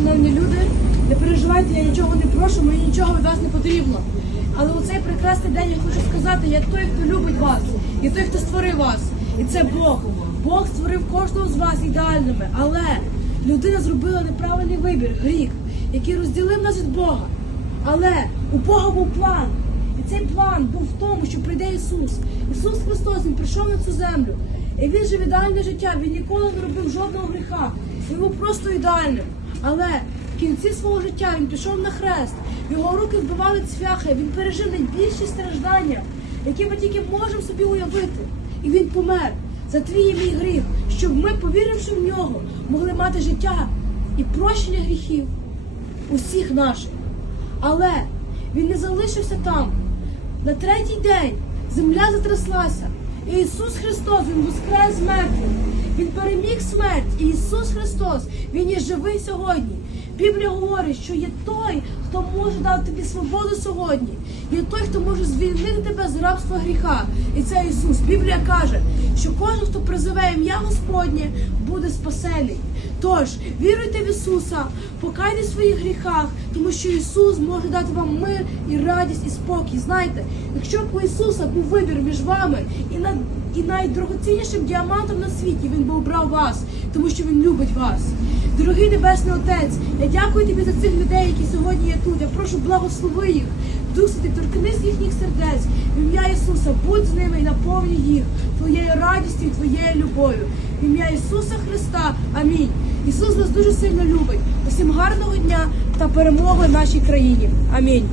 шановні люди, не переживайте, я нічого не прошу, мені нічого від вас не потрібно. Але у цей прекрасний день я хочу сказати, я той, хто любить вас, і той, хто створив вас. І це Бог. Бог створив кожного з вас ідеальними. Але людина зробила неправильний вибір, гріх, який розділив нас від Бога. Але у Бога був план. І цей план був в тому, що прийде Ісус. Ісус Христос Він прийшов на цю землю. І Він жив ідеальне життя, Він ніколи не робив жодного гріха. Він був просто ідеальним. Але в кінці свого життя він пішов на хрест, його руки вбивали цвяхи, він пережив найбільші страждання, які ми тільки можемо собі уявити. І він помер за твій і мій гріх, щоб ми, повіривши в нього, могли мати життя і прощення гріхів усіх наших. Але він не залишився там. На третій день земля затряслася. Ісус Христос, Він воскрес з мертвих. Він переміг смерть. Ісус Христос, Він є живий сьогодні. Біблія говорить, що є той, хто може дати тобі свободу сьогодні. Є той, хто може звільнити тебе з рабства гріха. І це Ісус. Біблія каже, що кожен, хто призиве ім'я Господнє, буде спасений. Тож віруйте в Ісуса, покайте в своїх гріхах, тому що Ісус може дати вам мир і радість і спокій. Знаєте, якщо б у Ісуса був вибір між вами і на і найдорогоціннішим діамантом на світі він би обрав вас, тому що він любить вас. Дорогий Небесний Отець, я дякую тобі за цих людей, які сьогодні є тут. Я прошу благослови їх. Дух Святий, торкнись їхніх сердець. В ім'я Ісуса, будь з ними і наповні їх твоєю радістю і твоєю любов'ю. В ім'я Ісуса Христа. Амінь. Ісус нас дуже сильно любить. Усім гарного дня та перемоги в нашій країні. Амінь.